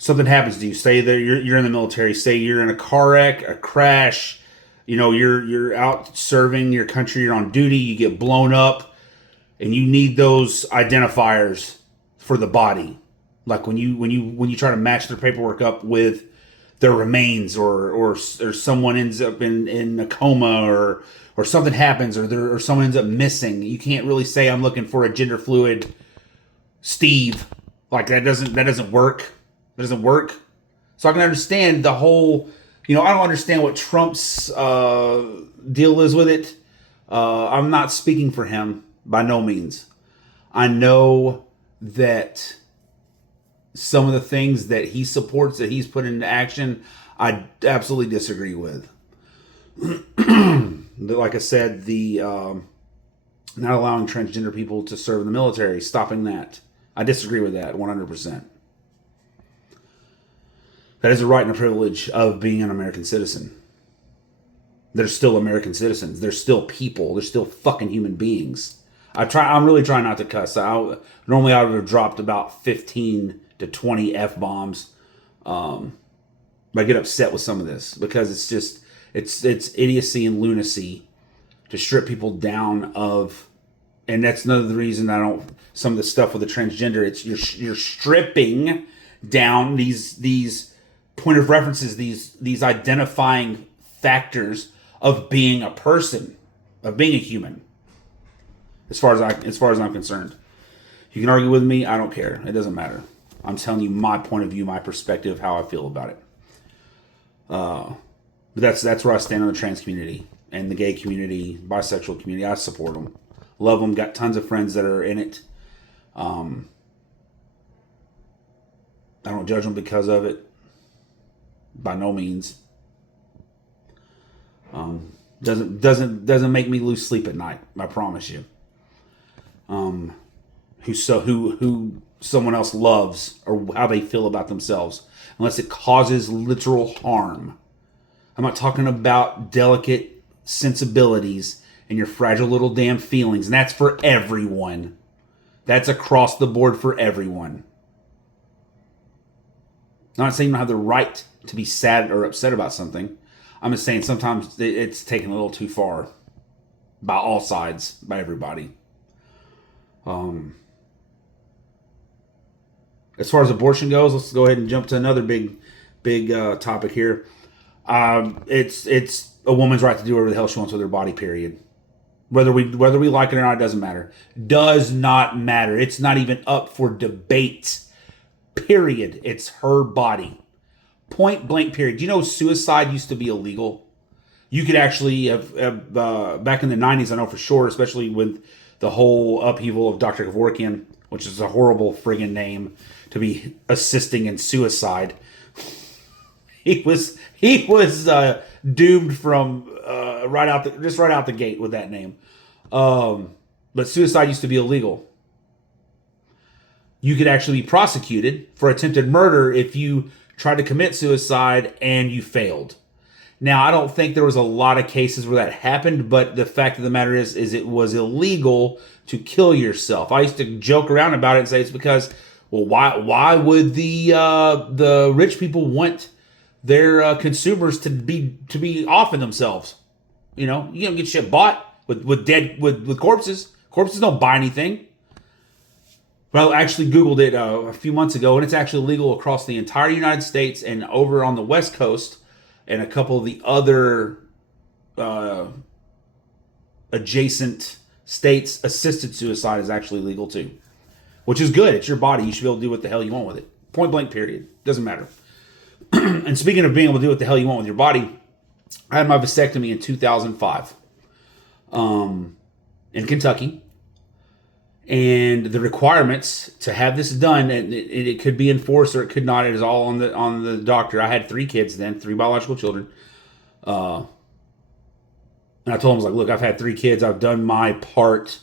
something happens to you. Say that you're in the military. Say you're in a car wreck, a crash. You're out serving your country. You're on duty. You get blown up, and you need those identifiers for the body. Like when you try to match their paperwork up with their remains, or someone ends up in a coma, or something happens, or someone ends up missing. You can't really say I'm looking for a gender fluid Steve. Like that doesn't work. That doesn't work. So I can understand the whole. I don't understand what Trump's deal is with it. I'm not speaking for him by no means. I know that some of the things that he supports, that he's put into action, I absolutely disagree with. Like I said, the not allowing transgender people to serve in the military, stopping that. I disagree with that 100%. That is a right and a privilege of being an American citizen. They're still American citizens. They're still people. They're still fucking human beings. I'm really trying not to cuss. Normally I would have dropped about 15 to 20 F-bombs. But I get upset with some of this because it's idiocy and lunacy to strip people down of, and that's another reason some of the stuff with the transgender, it's you're stripping down these point of references, these identifying factors of being a person, of being a human. As far as I'm concerned, you can argue with me. I don't care. It doesn't matter. I'm telling you my point of view, my perspective, how I feel about it. But that's where I stand on the trans community and the gay community, bisexual community. I support them, love them. Got tons of friends that are in it. I don't judge them because of it. By no means. Doesn't make me lose sleep at night. I promise you. Who someone else loves, or how they feel about themselves, unless it causes literal harm. I'm not talking about delicate sensibilities and your fragile little damn feelings, and that's for everyone. That's across the board for everyone. I'm not saying you don't have the right to be sad or upset about something. I'm just saying sometimes it's taken a little too far by all sides, by everybody. As far as abortion goes, let's go ahead and jump to another big topic here. It's a woman's right to do whatever the hell she wants with her body. Period. Whether we like it or not, it doesn't matter. Does not matter. It's not even up for debate. Period. It's her body. Point blank. Period. Do you know suicide used to be illegal? You could actually have back in the 90s. I know for sure, especially with the whole upheaval of Dr. Kevorkian, which is a horrible friggin' name to be assisting in suicide. He was doomed from right out the gate with that name. But suicide used to be illegal. You could actually be prosecuted for attempted murder if you tried to commit suicide and you failed. Now, I don't think there was a lot of cases where that happened, but the fact of the matter is it was illegal to kill yourself. I used to joke around about it and say it's because, well, why would the rich people want their consumers to be offing themselves? You don't get shit bought with corpses. Corpses don't buy anything. Well, I actually Googled it a few months ago, and it's actually legal across the entire United States and over on the West Coast, and a couple of the other adjacent states. Assisted suicide is actually legal too, which is good. It's your body. You should be able to do what the hell you want with it. Point blank, period. Doesn't matter. And speaking of being able to do what the hell you want with your body, I had my vasectomy in 2005 in Kentucky. And the requirements to have this done, and it could be enforced or it could not. It is all on the doctor. I had 3 kids then, 3 biological children. And I told him, I was like, look, I've had 3 kids. I've done my part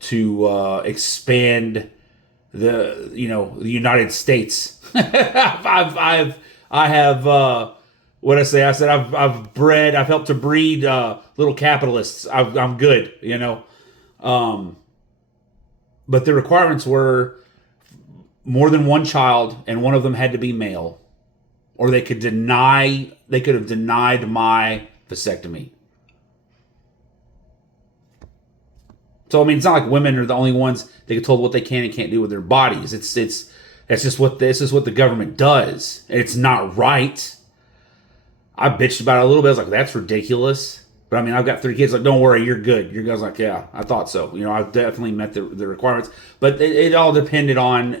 to expand the United States. I have what I say. I said I've helped to breed little capitalists. I'm good, But the requirements were more than one child, and one of them had to be male, or they could have denied my vasectomy. So I mean, it's not like women are the only ones that get told what they can and can't do with their bodies. That's just what this is what the government does. It's not right. I bitched about it a little bit. I was like, that's ridiculous. But I mean, I've got 3 kids. Like, don't worry, you're good. Your guy's like, yeah, I thought so. I've definitely met the requirements. But it all depended on,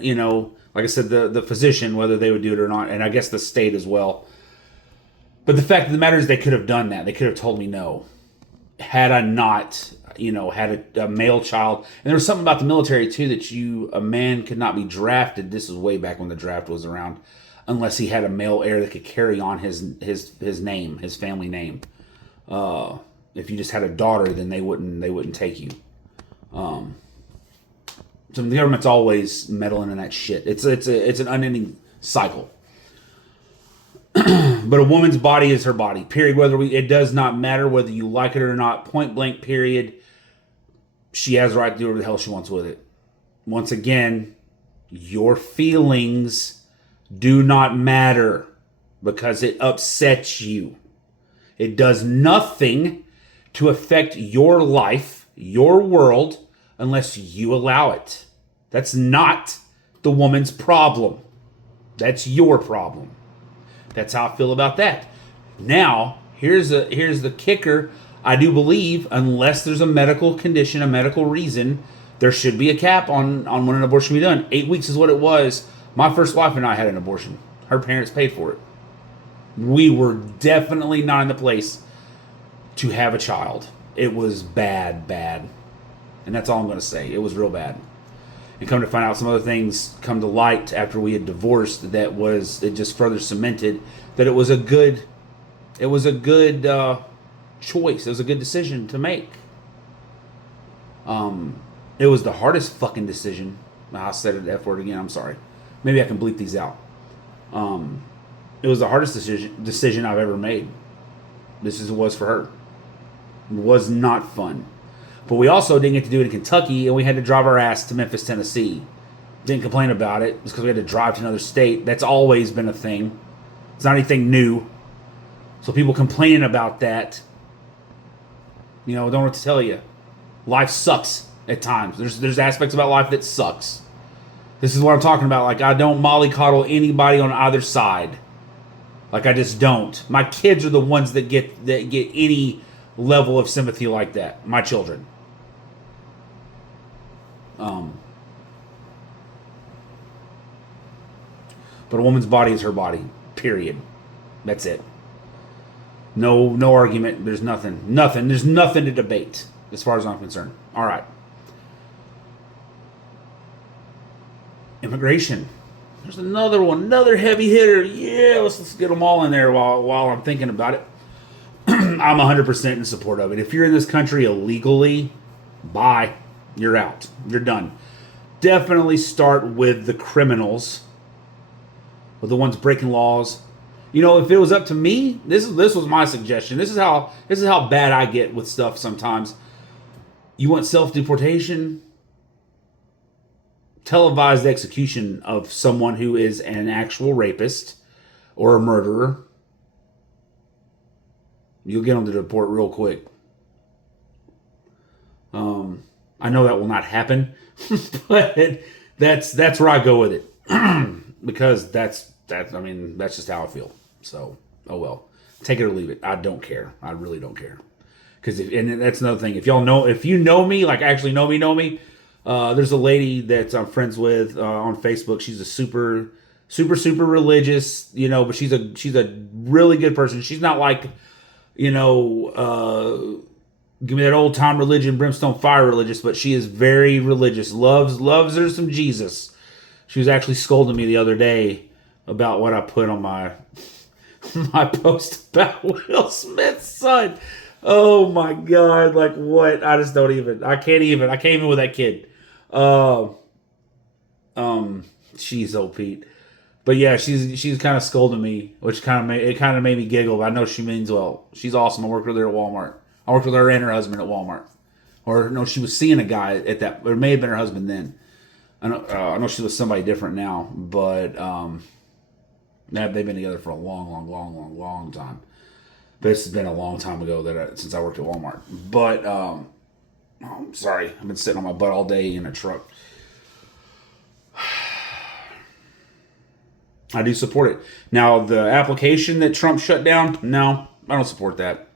like I said, the physician, whether they would do it or not. And I guess the state as well. But the fact of the matter is they could have done that. They could have told me no. Had I not, had a male child. And there was something about the military, too, that a man could not be drafted. This was way back when the draft was around. Unless he had a male heir that could carry on his name, his family name. If you just had a daughter, then they wouldn't take you. So the government's always meddling in that shit. It's an unending cycle. But a woman's body is her body. Period. It does not matter whether you like it or not. Point blank. Period. She has the right to do whatever the hell she wants with it. Once again, your feelings do not matter because it upsets you. It does nothing to affect your life, your world, unless you allow it. That's not the woman's problem. That's your problem. That's how I feel about that. Now, here's the kicker. I do believe, unless there's a medical condition, a medical reason, there should be a cap on when an abortion can be done. 8 weeks is what it was. My first wife and I had an abortion. Her parents paid for it. We were definitely not in the place to have a child. It was bad. And that's all I'm going to say. It was real bad. And come to find out, some other things come to light after we had divorced it just further cemented that it was a good choice. It was a good decision to make. It was the hardest fucking decision. I said the F word again. I'm sorry. Maybe I can bleep these out. It was the hardest decision I've ever made. This was for her. It was not fun. But we also didn't get to do it in Kentucky, and we had to drive our ass to Memphis, Tennessee. Didn't complain about it. It's because we had to drive to another state. That's always been a thing. It's not anything new. So people complaining about that, don't know what to tell you. Life sucks at times. There's aspects about life that sucks. This is what I'm talking about. Like, I don't mollycoddle anybody on either side. Like, I just don't. My kids are the ones that get any level of sympathy like that. My children. But a woman's body is her body. Period. That's it. No argument. There's nothing. There's nothing to debate as far as I'm concerned. All right. Immigration. There's another one. Another heavy hitter. Yeah, let's get them all in there while I'm thinking about it. I'm 100% in support of it. If you're in this country illegally, bye. You're out. You're done. Definitely start with the criminals. With the ones breaking laws. If it was up to me, this was my suggestion. This is how bad I get with stuff sometimes. You want self-deportation? Televised execution of someone who is an actual rapist or a murderer. You'll get them to deport real quick. I know that will not happen, but that's where I go with it. Because that's just how I feel. So, oh well. Take it or leave it. I don't care. I really don't care. And that's another thing. If you know me, like actually know me, there's a lady that I'm friends with on Facebook. She's a super religious, but she's a really good person. She's not like, give me that old time religion, brimstone fire religious, but she is very religious. Loves her some Jesus. She was actually scolding me the other day about what I put on my post about Will Smith's son. Oh my God. Like what? I just don't even, I can't even with that kid. She's so Pete. But yeah, she's kind of scolding me, which kind of made me giggle. But I know she means well. She's awesome. I worked with her at Walmart. I worked with her and her husband at Walmart. Or no, she was seeing a guy at that, or it may have been her husband then. I know she was somebody different now, but they've been together for a long time. But it's been a long time ago since I worked at Walmart. But I'm sorry, I've been sitting on my butt all day in a truck. I do support it. Now, the application that Trump shut down, no, I don't support that.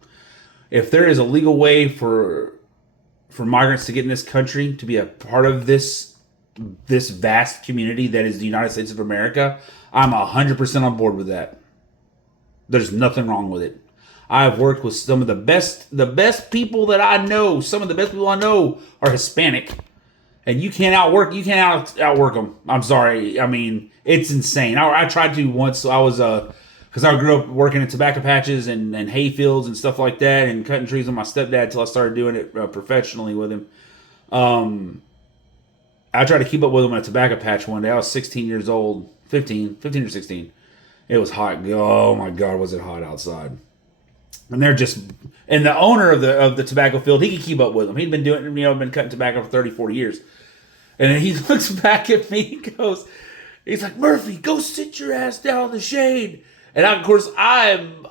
If there is a legal way for migrants to get in this country, to be a part of this vast community that is the United States of America, I'm 100% on board with that. There's nothing wrong with it. I've worked with some of the best people that I know. Some of the best people I know are Hispanic. And you can't outwork them. I'm sorry. I mean, it's insane. I tried to once. I was because I grew up working in tobacco patches and hay fields and stuff like that, and cutting trees with my stepdad till I started doing it professionally with him. I tried to keep up with him in a tobacco patch one day. I was 16 years old, 15 or 16. It was hot. Oh my God, was it hot outside? And and the owner of the tobacco field, he could keep up with them. He'd been been cutting tobacco for 30, 40 years. And then he looks back at me and he's like, Murphy, go sit your ass down in the shade. And of course, I'm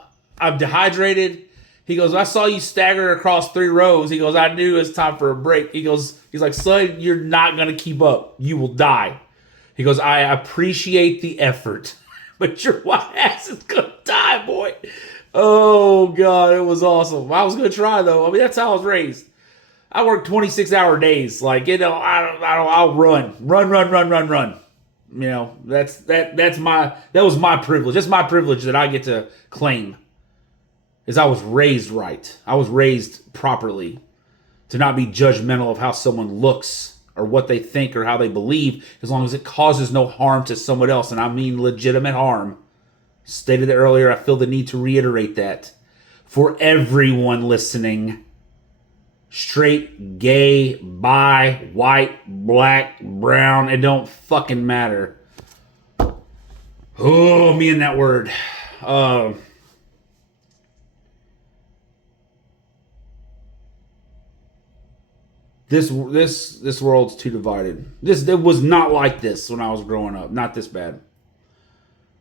dehydrated. He goes, I saw you stagger across 3 rows. He goes, I knew it was time for a break. He's like, son, you're not going to keep up. You will die. He goes, I appreciate the effort, but your white ass is going to die, boy. Oh, God, it was awesome. I was going to try, though. I mean, that's how I was raised. I work 26-hour days. Like, I'll run. You know, that was my privilege. That's my privilege that I get to claim. Is I was raised right. I was raised properly to not be judgmental of how someone looks or what they think or how they believe, as long as it causes no harm to someone else. And I mean legitimate harm. Stated it earlier, I feel the need to reiterate that for everyone listening. Straight, gay, bi, white, black, brown, it don't fucking matter. Oh, me and that word. This world's too divided. It was not like this when I was growing up. Not this bad.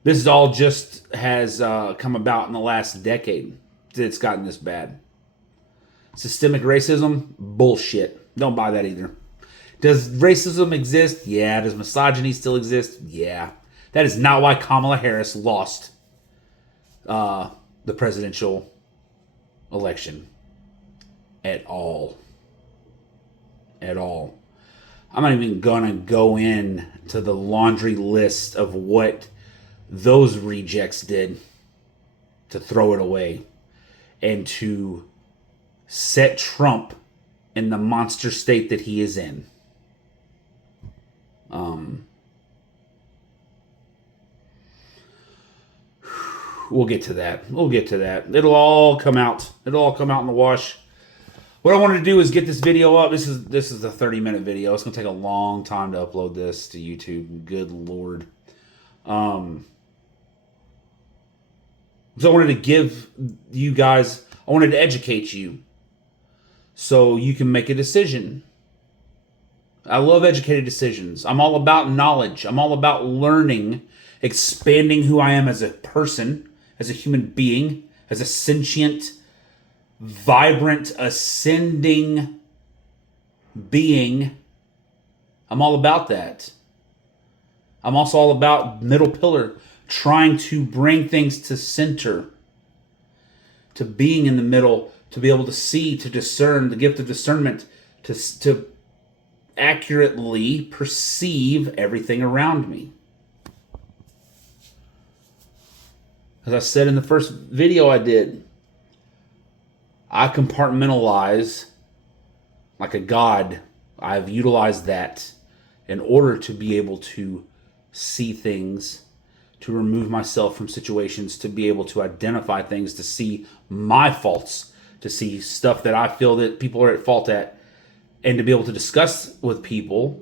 This all just has come about in the last decade that it's gotten this bad. Systemic racism? Bullshit. Don't buy that either. Does racism exist? Yeah. Does misogyny still exist? Yeah. That is not why Kamala Harris lost the presidential election. At all. At all. I'm not even gonna go in to the laundry list of what those rejects did to throw it away and to set Trump in the monster state that he is in. We'll get to that. It'll all come out. In the wash. What I wanted to do is get this video up. This is a 30-minute video. It's going to take a long time to upload this to YouTube. Good Lord. So I wanted to give you guys, I wanted to educate you so you can make a decision. I love educated decisions. I'm all about knowledge. I'm all about learning, expanding who I am as a person, as a human being, as a sentient, vibrant, ascending being. I'm all about that. I'm also all about middle pillar, trying to bring things to center, to being in the middle, to be able to see, to discern, the gift of discernment, to accurately perceive everything around me. As I said in the first video I did, I compartmentalize like a god. I've utilized that in order to be able to see things, to remove myself from situations, to be able to identify things, to see my faults, to see stuff that I feel that people are at fault at, and to be able to discuss with people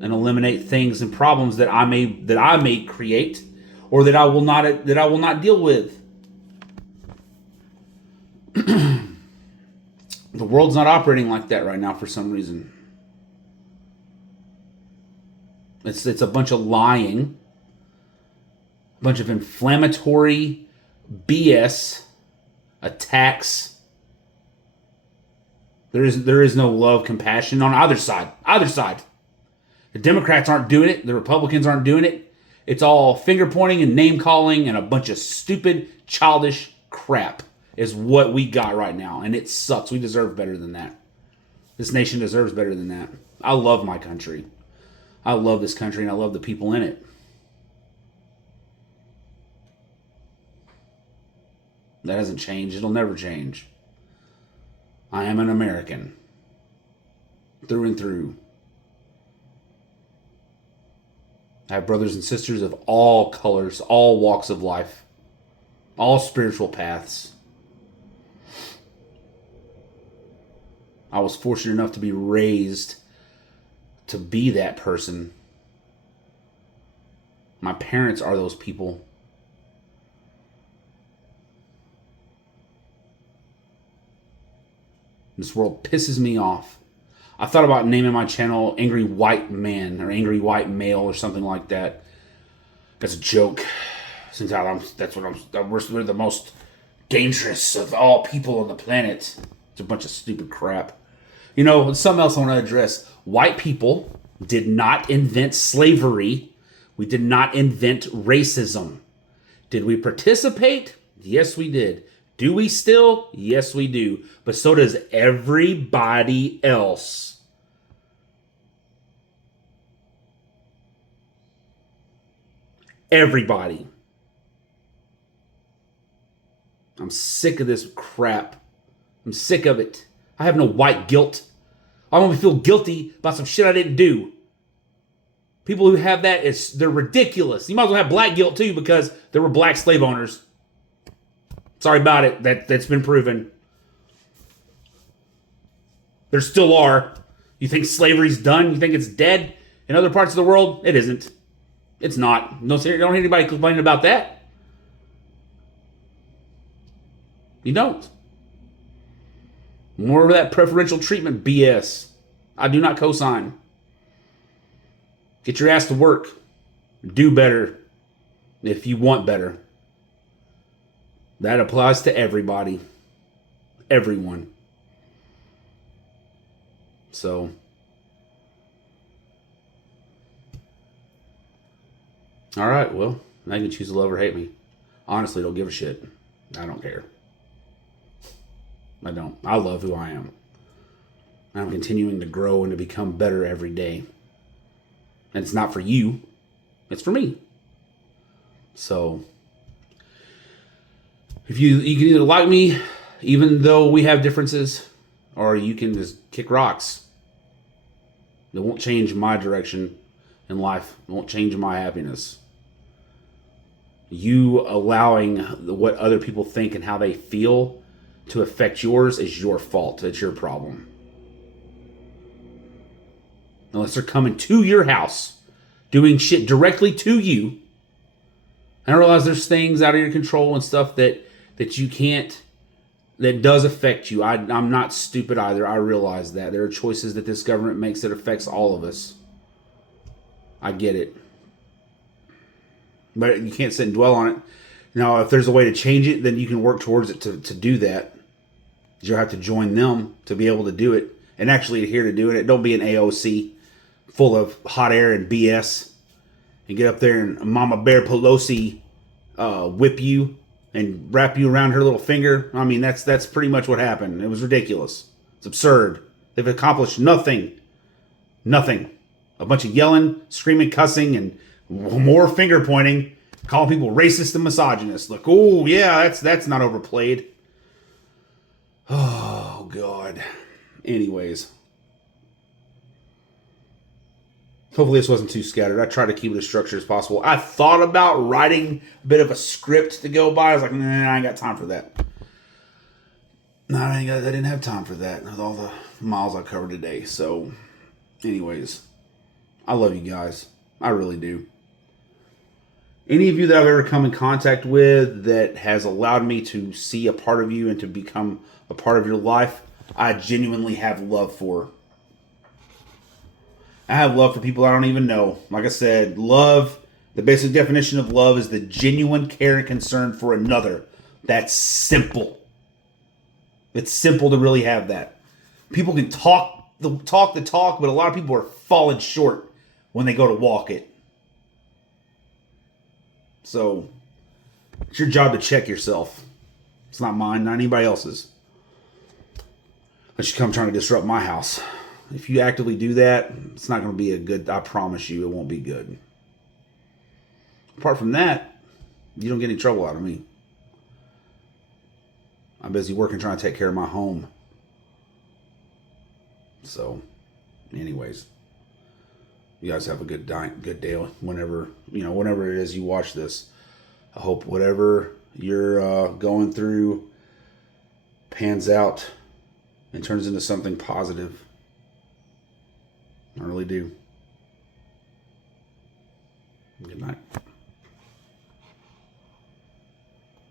and eliminate things and problems that I may create, or that I will not deal with. The world's not operating like that right now for some reason. It's a bunch of lying, a bunch of inflammatory BS, attacks. There is no love, compassion on either side. Either side. The Democrats aren't doing it. The Republicans aren't doing it. It's all finger pointing and name calling and a bunch of stupid, childish crap is what we got right now. And it sucks. We deserve better than that. This nation deserves better than that. I love my country. I love this country and I love the people in it. That hasn't changed. It'll never change. I am an American. Through and through. I have brothers and sisters of all colors, all walks of life, all spiritual paths. I was fortunate enough to be raised to be that person. My parents are those people. This world pisses me off. I thought about naming my channel Angry White Man or Angry White Male or something like that. That's a joke. Since we're the most dangerous of all people on the planet. It's a bunch of stupid crap. You know, something else I want to address. White people did not invent slavery. We did not invent racism. Did we participate? Yes, we did. Do we still? Yes, we do. But so does everybody else. Everybody. I'm sick of this crap. I'm sick of it. I have no white guilt. I only feel guilty about some shit I didn't do. People who have that, they're ridiculous. You might as well have black guilt too because there were black slave owners. Sorry about it. That's been proven. There still are. You think slavery's done? You think it's dead? In other parts of the world, it isn't. It's not. No, don't hear anybody complaining about that. You don't. More of that preferential treatment BS. I do not co-sign. Get your ass to work. Do better if you want better. That applies to everybody. Everyone. So. Alright, well, now you can choose to love or hate me. Honestly, don't give a shit. I don't care. I don't. I love who I am. I'm continuing to grow and to become better every day. And it's not for you. It's for me. So, if you can either like me, even though we have differences, or you can just kick rocks. It won't change my direction in life. It won't change my happiness. You allowing what other people think and how they feel to affect yours is your fault. It's your problem. Unless they're coming to your house, doing shit directly to you. I realize there's things out of your control and stuff that you can't, that does affect you. I'm not stupid either. I realize that. There are choices that this government makes that affects all of us. I get it. But you can't sit and dwell on it. Now, if there's a way to change it, then you can work towards it to do that. You'll have to join them to be able to do it and actually adhere to doing it. Don't be an AOC full of hot air and BS and get up there and Mama Bear Pelosi whip you and wrap you around her little finger. I mean, that's pretty much what happened. It was ridiculous. It's absurd. They've accomplished nothing. Nothing. A bunch of yelling, screaming, cussing, and more finger pointing, calling people racist and misogynist. Like, oh yeah, that's not overplayed. Oh God. Anyways, hopefully this wasn't too scattered. I tried to keep it as structured as possible. I thought about writing a bit of a script to go by. I was like, nah, I ain't got time for that. I didn't have time for that with all the miles I covered today. So, anyways, I love you guys. I really do. Any of you that I've ever come in contact with that has allowed me to see a part of you and to become a part of your life, I genuinely have love for. I have love for people I don't even know. Like I said, love, the basic definition of love is the genuine care and concern for another. That's simple. It's simple to really have that. People can talk the talk, but a lot of people are falling short when they go to walk it. So, it's your job to check yourself. It's not mine, not anybody else's. Unless you come trying to disrupt my house. If you actively do that, it's not going to be a good, I promise you, it won't be good. Apart from that, you don't get any trouble out of me. I'm busy working trying to take care of my home. So, anyways, you guys have a good day whenever it is you watch this. I hope whatever you're going through pans out and turns into something positive. I really do. Good night.